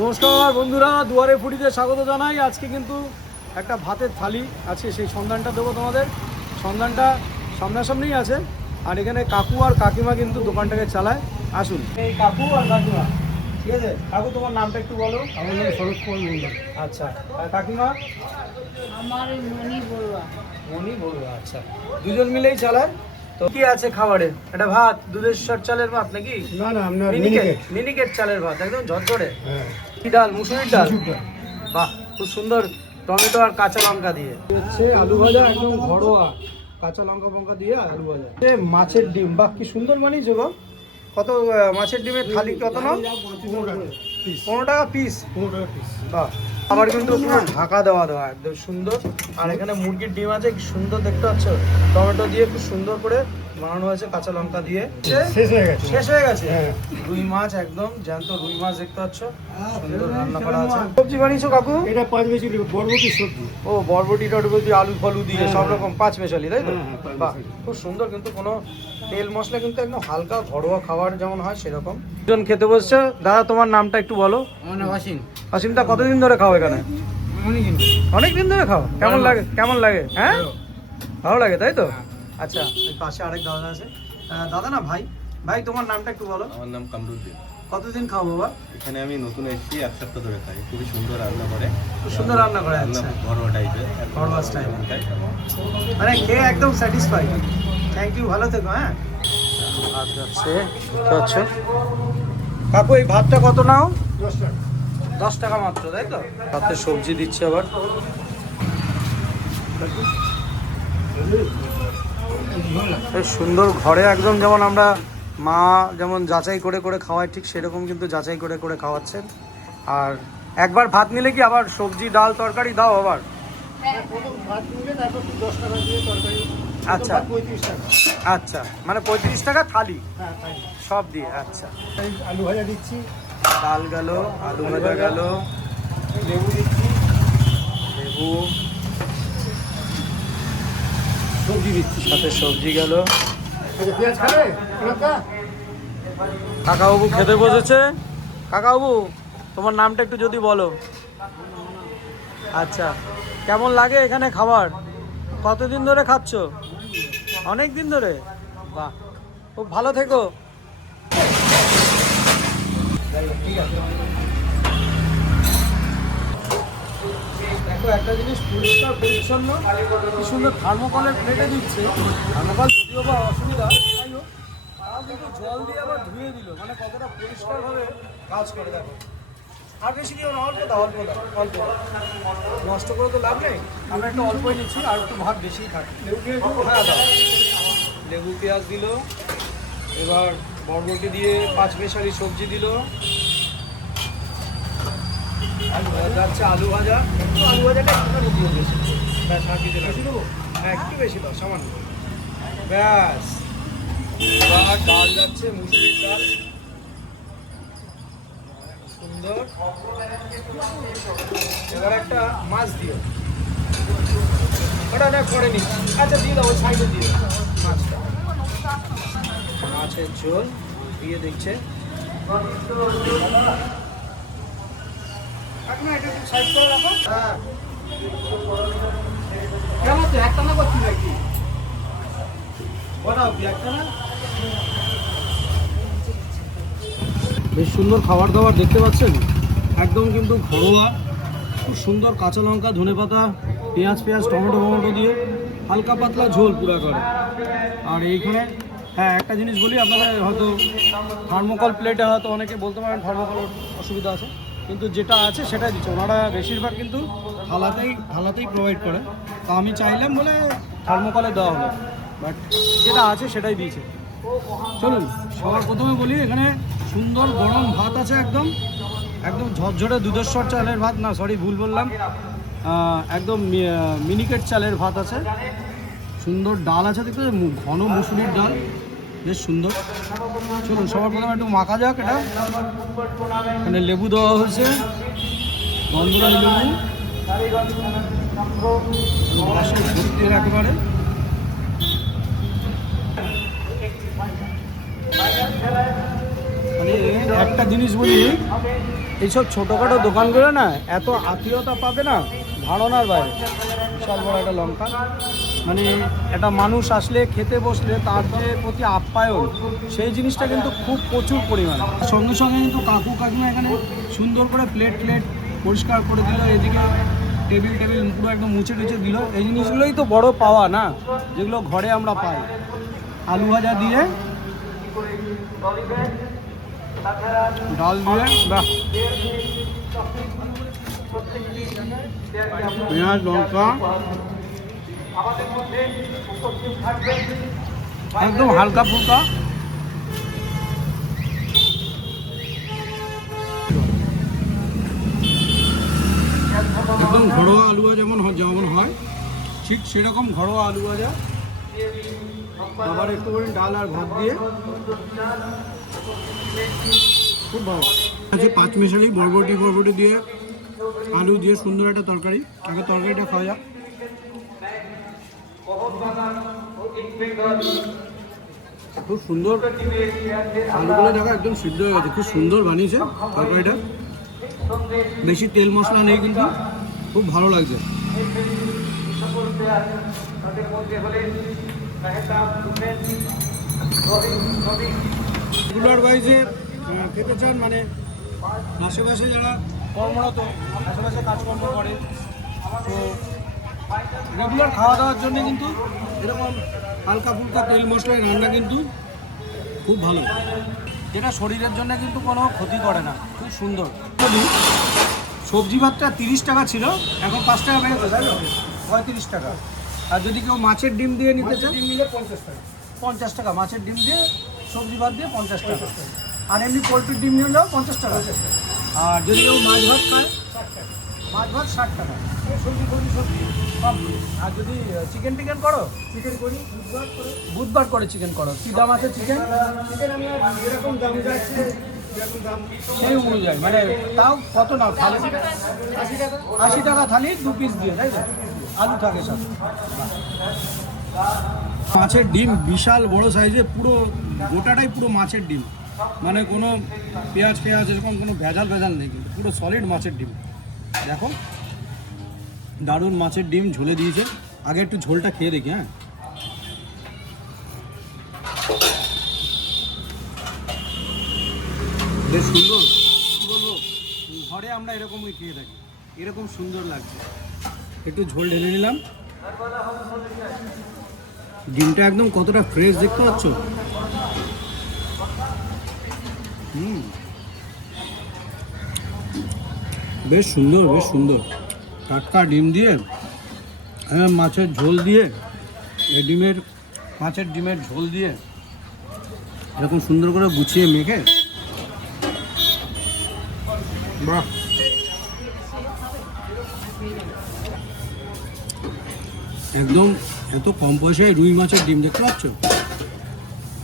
নমস্কার বন্ধুরা, দুয়ারে ফুটিতে স্বাগত জানাই। আজকে কিন্তু একটা ভাতের থালি আছে, সেই সন্ধানটা দেবো তোমাদের। সন্ধানটা সামনাসামনিই আছে। আর এখানে কাকু আর কাকিমা কিন্তু দোকানটাকে চালায়। আসুন, এই কাকু আর কাকিমা। ঠিক আছে কাকু, তোমার নামটা একটু বলো। আমার নাম শরৎ কুমার মন্ডল। আচ্ছা, আর কাকিমা? আমার মণি বড়ুয়া। মণি বড়ুয়া। আচ্ছা, দুজন মিলেই চালায়। তো কি আছে খাবারে? এটা ভাত, দুধের চালের ভাত নাকি? না না, আপনার মিনিকেট চালের ভাত, একদম ঝরঝরে। হ্যাঁ, কি ডাল? মুসুরির ডাল। মুসুর ডাল। বাহ, খুব সুন্দর। টমেটো আর কাঁচা লঙ্কা দিয়ে হচ্ছে আলু ভাজা, একদম ঘরোয়া। কাঁচা লঙ্কা ফঙ্কা দিয়ে আলু ভাজা। মাছের ডিম, বাহ কি সুন্দর বানিয়েছো গো। কত মাছের ডিমের থালি কত নাও? 15 টাকা পিস। 15 টাকা পিস। বাহ, আবার কিন্তু পুরো ঢাকা দেওয়া একদম সুন্দর। আর এখানে মুরগির ডিম আছে, কি সুন্দর দেখতে পাচ্ছ। টমেটো দিয়ে খুব সুন্দর করে বানানো হয়েছে, কাঁচা লঙ্কা দিয়ে। শেষ হয়ে গেছে। শেষ হয়ে গেছে। হ্যাঁ। রুই মাছ, একদম জ্যান্ত রুই মাছ দেখতে পাচ্ছ, সুন্দর রান্না করা আছে। সবজি বানিয়েছো কাকু? এটা 5 বেশি বরবটি সবজি। ও, বরবটি টরবটি আলু ফালু দিয়ে সব রকম 5 স্পেশালি, তাই তো? হ্যাঁ, 5 বাহ, স্পেশালি। খুব সুন্দর। কিন্তু কোনো তেল মশলা কিন্তু একদম হালকা ঘরোয়া খাবার যেমন হয় সেরকম। দুজন খেতে বসছে। দাদা, তোমার নামটা একটু বলো। আমার নাম আসিন। অসীমদা, কতদিন ধরে খাও এখানে? অনেক দিন ধরে খাও? কেমন লাগে? কেমন লাগে? হ্যাঁ, ভালো লাগে, তাই তো? আচ্ছা, এই পাশে আরেক দাদা আছে। দাদা না ভাই, ভাই তোমার নামটা একটু বলো। আমার নাম কামরুদ্দিন। কতদিন খাও বাবা? এখানে আমি নতুন এসেছি, 1 সপ্তাহ ধরে খাই। খুবই সুন্দর রান্না করে। খুব সুন্দর রান্না করে। রান্না আচ্ছা, ঘরোয়া টাইপের। ঘরোয়া স্টাইল। মানে খেয়ে একদম স্যাটিসফাই। থ্যাংক ইউ, ভালো থেকো। হ্যাঁ, ভাত যাচ্ছে, বুঝতে পারছো। কাকু, এই ভাতটা কত নাও? 10 টাকা। 10 টাকা মাত্র, তাই তো? তাতে সবজি দিচ্ছে আবার। বেশ সুন্দর। ঘরে একদম যেমন আমরা মা যেমন যাচাই করে করে খাওয়ায়, ঠিক সেরকম কিন্তু যাচাই করে করে খাওয়াচ্ছেন। আর একবার ভাত নিলে কি আবার সবজি ডাল তরকারি দাও আবার? প্রথম ভাত নিলে তারপর 10 টাকা দিয়ে তরকারি। আচ্ছা। 35 টাকা। আচ্ছা, মানে 35 টাকা থালি হ্যাঁ, তাই। সব দিয়ে। আচ্ছা, এই আলু ভাজা দিচ্ছি, ডাল গেল, আলু ভাজা গেল, লেবু দিচ্ছি, লেবু, সবজি দিচ্ছি। সাথে সবজি গেল। আচ্ছা, পেঁয়াজ খাবে? লঙ্কা? কাকাবাবু খেতে বসেছে। কাকাবাবু, তোমার নামটা একটু যদি বলো। আচ্ছা, কেমন লাগে এখানে খাবার? কতদিন ধরে খাচ্ছ? অনেক দিন ধরে। বাহ, খুব ভালো থেকো। ঠিক আছে। দেখো, একটা জিনিস পরিষ্কার পরিচ্ছন্ন, কি সুন্দর থার্মোকলের প্লেটে দিচ্ছে। থার্মোকল যদিও বা অসুবিধা, যাই হোক, তাও কিন্তু জল দিয়ে আবার ধুয়ে দিল। মানে কতটা পরিষ্কারভাবে কাজ করে, দেখো। আর বেশি দিও না, অল্প দাও, অল্প দাও, অল্প দাও। নষ্ট করে তো লাভ নেই। আমরা একটু অল্পই নিচ্ছি, আর একটু ভাত বেশিই থাকে। হ্যাঁ দাও। লেবু পেঁয়াজ দিল, এবার বরবটি দিয়ে 5 স্পেশালি সবজি দিল, যাচ্ছে আলু ভাজা। একটু আলু ভাজাটা একটুখানি দিয়ে বেশি, ব্যাস। আর কিছু বেশি দেবো? হ্যাঁ, একটু বেশি দাও, সামান্য, ব্যাস। এবার ডাল যাচ্ছে, মুসুরির ডাল, সুন্দর। এবার একটা মাছ দিও। ওটা না পরে নিচ্ছি। আচ্ছা, দিয়ে দাও, সাইডে দিয়ে দাও মাছটা। মাছের ঝোল দিয়ে দেখছে। কাকিমা, এটা একটু সাইড করে রাখো। হ্যাঁ, কেমন আছে? একটা না করছি নাকি? বড়াও কি একটা না? বেশ সুন্দর খাবার দাবার দেখতে পাচ্ছেন, একদম কিন্তু ঘরোয়া। খুব সুন্দর কাঁচা লঙ্কা, ধনেপাতা, পেঁয়াজ টমেটো দিয়ে হালকা পাতলা ঝোল পুরা করে। আর এইখানে হ্যাঁ, একটা জিনিস বলি আপনাদের, হয়তো থার্মোকল প্লেটে হয়তো অনেকে বলতে পারেন থার্মোকল অসুবিধা আছে, কিন্তু যেটা আছে সেটাই দিচ্ছে। ওনারা বেশিরভাগ কিন্তু থালাতেই প্রোভাইড করে। তা আমি চাইলাম বলে থার্মোকলে দেওয়া হলো, বাট যেটা আছে সেটাই দিয়েছে। চলুন, সবার প্রথমে বলি, এখানে সুন্দর গরম ভাত আছে, একদম একদম ঝরঝরে দুধেশ্বর চালের ভাত, না সরি ভুল বললাম, একদম মিনিকেট চালের ভাত আছে। সুন্দর ডাল আছে, দেখতে ঘন মুসুরির ডাল, বেশ সুন্দর। চলুন, সবার প্রথমে একটু মাখা যাক এটা। এখানে লেবু দেওয়া হয়েছে, গন্ধরাজ লেবু, একেবারে। মানে একটা জিনিস বলি, এইসব ছোটোখাটো দোকানগুলো না এত আত্মীয়তা পাবে না ধারণার বাইরে। বিশাল বড় একটা লঙ্কা, মানে একটা মানুষ আসলে খেতে বসলে তার যে প্রতি আপ্যায়ন সেই জিনিসটা কিন্তু খুব প্রচুর পরিমাণে। সঙ্গে সঙ্গে কিন্তু কাকু কাকিমা এখানে সুন্দর করে প্লেট পরিষ্কার করে দিল, এদিকে টেবিল পুরো একদম মুছে টুছে দিল। এই জিনিসগুলোই তো বড় পাওয়া না, যেগুলো ঘরে আমরা পাই। আলু ভাজা দিয়ে ডাল দিয়ে, বাহ, পেঁয়াজ লঙ্কা একদম হালকা ফুলকা। একদম ঘরোয়া আলু ভাজা যেমন হয় ঠিক সেরকম ঘরোয়া আলু ভাজা, আবার একটু করে ডাল আর ভাত দিয়ে খুব ভালো আছে। পাঁচমিশালি বরবটি দিয়ে আলু দিয়ে সুন্দর একটা তরকারি। আগে তরকারিটা খাওয়া যাক। খুব সুন্দর, আলুগুলো দেখা একদম সিদ্ধ হয়ে গেছে, খুব সুন্দর বানিয়েছে তরকারিটা। বেশি তেল মশলা নেই কিন্তু খুব ভালো লাগছে। রেগুলার ওয়াইজে খেতে চান, মানে আশেপাশে যারা কর্মরত, আশেপাশে কাজকর্ম করে, তো রেগুলার খাওয়া দাওয়ার জন্য কিন্তু এরকম হালকা ফুলকা তেল মশলায় রান্না কিন্তু খুব ভালো, যেটা শরীরের জন্য কিন্তু কোনো ক্ষতি করে না। খুব সুন্দর। সবজি ভাতটা 30 টাকা ছিল, এখন 5 টাকা বেড়েছে, তাই না? 35 টাকা। আর যদি কেউ মাছের ডিম দিয়ে নিতে চায়, ডিম নিলে 50 টাকা। 50 টাকা মাছের ডিম দিয়ে, সবজি ভাত দিয়ে 50 টাকা। আর এমনি পোলট্রির ডিম নিয়ে যাও 50 টাকা। আর যদি কেউ মাছ ভাত খায়, মাছ ভাত 60 টাকা। সবজি সব। আর যদি চিকেন করো, চিকেন করি বুধবার করে চিকেন করো। কী দাম আছে চিকেন? আমি এরকম দাম যাচ্ছে, সেই অনুযায়ী মানে তাও কত নাও থালি? 80 টাকা থালি, 2 পিস দিয়ে, তাই তো? আলু থাকে সব। মাছের ডিম বিশাল বড় সাইজে, পুরো গোটাটাই পুরো মাছের ডিম, মানে কোনো পেঁয়াজ এরকম কোনো ভেজাল নেই, কিন্তু পুরো সলিড মাছের ডিম। দেখো দারুণ মাছের ডিম ঝোলে দিয়েছে। আগে একটু ঝোলটা খেয়ে দেখি। হ্যাঁ, বেশ সুন্দর। কী বলবো, ঘরে আমরা এরকমই খেয়ে থাকি, এরকম সুন্দর লাগছে। একটু ঝোল ঢেলে নিলাম। ডিমটা একদম কতটা ফ্রেশ দেখতে পাচ্ছ। বেশ সুন্দর টাটকা ডিম দিয়ে, মাছের ঝোল দিয়ে, মাছের ডিমের ঝোল দিয়ে এরকম সুন্দর করে গুছিয়ে মেখে, বাহ, একদম। এত কম পয়সায় রুই মাছের ডিম দেখতে পাচ্ছ,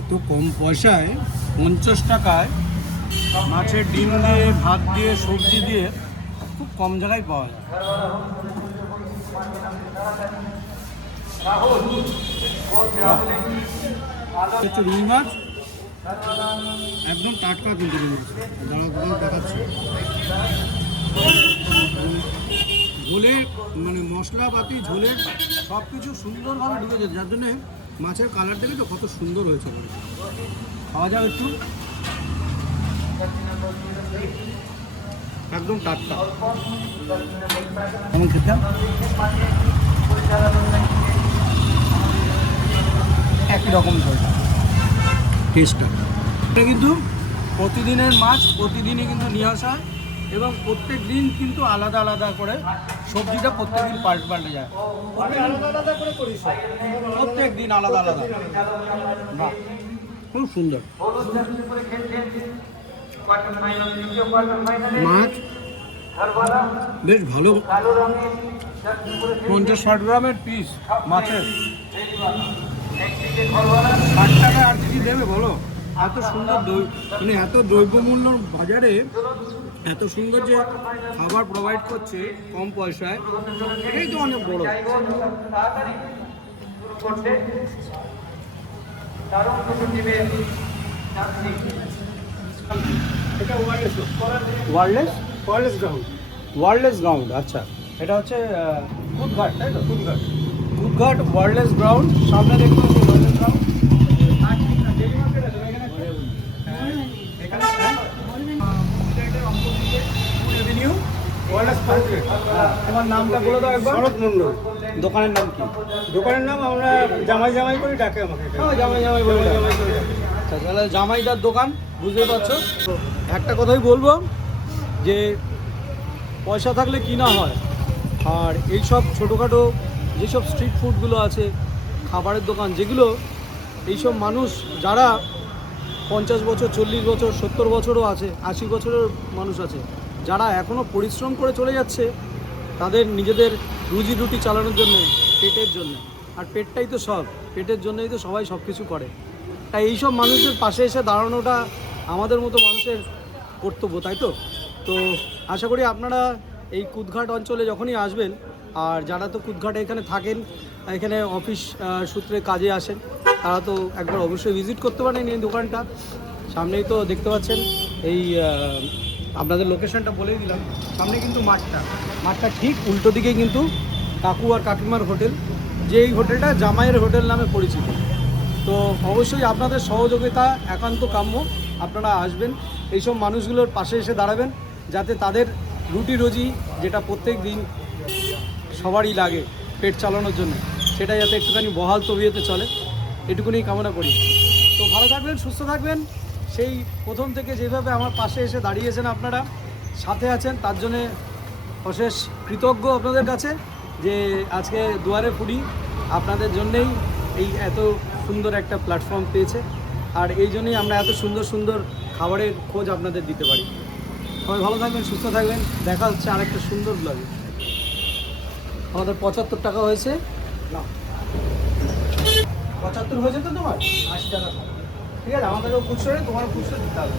এত কম পয়সায় 50 টাকায় মাছের ডিম দিয়ে, ভাত দিয়ে, সবজি দিয়ে খুব কম জায়গায় পাওয়া যায়। হচ্ছে রুই মাছ, একদম টাটকা কিন্তু রুই মাছ। দেখাচ্ছি ঝোলে, মানে মশলাপাতি ঝোলে সব কিছু সুন্দরভাবে ঢুকেছে, যার জন্যে মাছের কালার দেখে তো কত সুন্দর হয়েছে। খাওয়া যাবে একটু, একদম টাটকা। কেমন খেতে? একই রকম ঝোলটা, টেস্টটা। এটা কিন্তু প্রতিদিনের মাছ, প্রতিদিনই কিন্তু নিয়ে আসা, এবং প্রত্যেক দিন কিন্তু আলাদা করে সবজিটা প্রত্যেক দিন পাল্টে যায়। প্রত্যেক দিন আলাদা। বাহ, খুব সুন্দর। মাছ বেশ ভালো, 50-60 গ্রামের পিস মাছের 60 টাকা। আর কি দেবে বলো? এত সুন্দর, মানে এত দ্রব্যমূল্য বাজারে এত সুন্দর যে খাবার প্রোভাইড করছে কম পয়সায়, এটাই তো অনেক বড়। এটা wireless wireless wireless ground. Wireless ground, আচ্ছা। এটা হচ্ছে কুদঘাট, তাই তো? কুদঘাট ওয়ারলেস গ্রাউন্ড, সামনে দেখতে পাচ্ছি ওয়ারলেস গ্রাউন্ড। ওয়ারলেস পার্কেট। তোমার নামটা বলে দাও একবার। শরৎ মণ্ডল। দোকানের নাম কি? দোকানের নাম আমরা জামাই জামাই করে ডাকে আমাকে। জামাই জামাই বলে দাও। জামাই করে ডাকে। আচ্ছা, তাহলে জামাইদার দোকান, বুঝতে পারছো। তো একটা কথাই বলবো যে পয়সা থাকলে কি না হয়, আর এইসব ছোটোখাটো যেসব স্ট্রিট ফুডগুলো আছে, খাবারের দোকান, যেগুলো এইসব মানুষ যারা 50 বছর, 40 বছর, 70 বছরও আছে, 80 বছরের মানুষ আছে, যারা এখনও পরিশ্রম করে চলে যাচ্ছে তাদের নিজেদের রুজি রুটি চালানোর জন্য, পেটের জন্য। আর পেটটাই তো সব, পেটের জন্যই তো সবাই সব কিছু করে। তাই এইসব মানুষদের পাশে এসে দাঁড়ানোটা আমাদের মতো মানুষের কর্তব্য, তাই তো? তো আশা করি আপনারা এই কুদঘাট অঞ্চলে যখনই আসবেন, আর যারা তো কুদঘাটে এখানে থাকেন, এখানে অফিস সূত্রে কাজে আসেন, তারা তো একবার অবশ্যই ভিজিট করতে পারেন এই দোকানটা। সামনেই তো দেখতে পাচ্ছেন এই আপনাদের লোকেশনটা বলেই দিলাম। সামনে কিন্তু মাঠটা ঠিক উল্টো দিকেই কিন্তু কাকু আর কাকিমার হোটেল, যে এই হোটেলটা জামাইয়ের হোটেল নামে পরিচিত। তো অবশ্যই আপনাদের সহযোগিতা একান্ত কাম্য। আপনারা আসবেন, এইসব মানুষগুলোর পাশে এসে দাঁড়াবেন, যাতে তাদের রুটি রুজি, যেটা প্রত্যেক দিন সবারই লাগে পেট চালানোর জন্য, সেটা যাতে একটুখানি বহাল তবিয়তে চলে, এটুকুনি কামনা করি। তো ভালো থাকবেন, সুস্থ থাকবেন। সেই প্রথম থেকে যেভাবে আমার পাশে এসে দাঁড়িয়েছেন, আপনারা সাথে আছেন, তার জন্যে অশেষ কৃতজ্ঞ আপনাদের কাছে, যে আজকে দুয়ারে ফুডি আপনাদের জন্যেই এই এত সুন্দর একটা প্ল্যাটফর্ম পেয়েছে। আর এই জন্যই আমরা এত সুন্দর সুন্দর খাবারের খোঁজ আপনাদের দিতে পারি। সবাই ভালো থাকবেন, সুস্থ থাকবেন। দেখা হচ্ছে আরেকটা সুন্দর ব্লগে। আমাদের 75 টাকা হয়েছে না, 75 হয়েছে তো তোমার 80 টাকা। ঠিক আছে, আমাদেরও খুচরো, তোমার খুচরো দিতে হবে।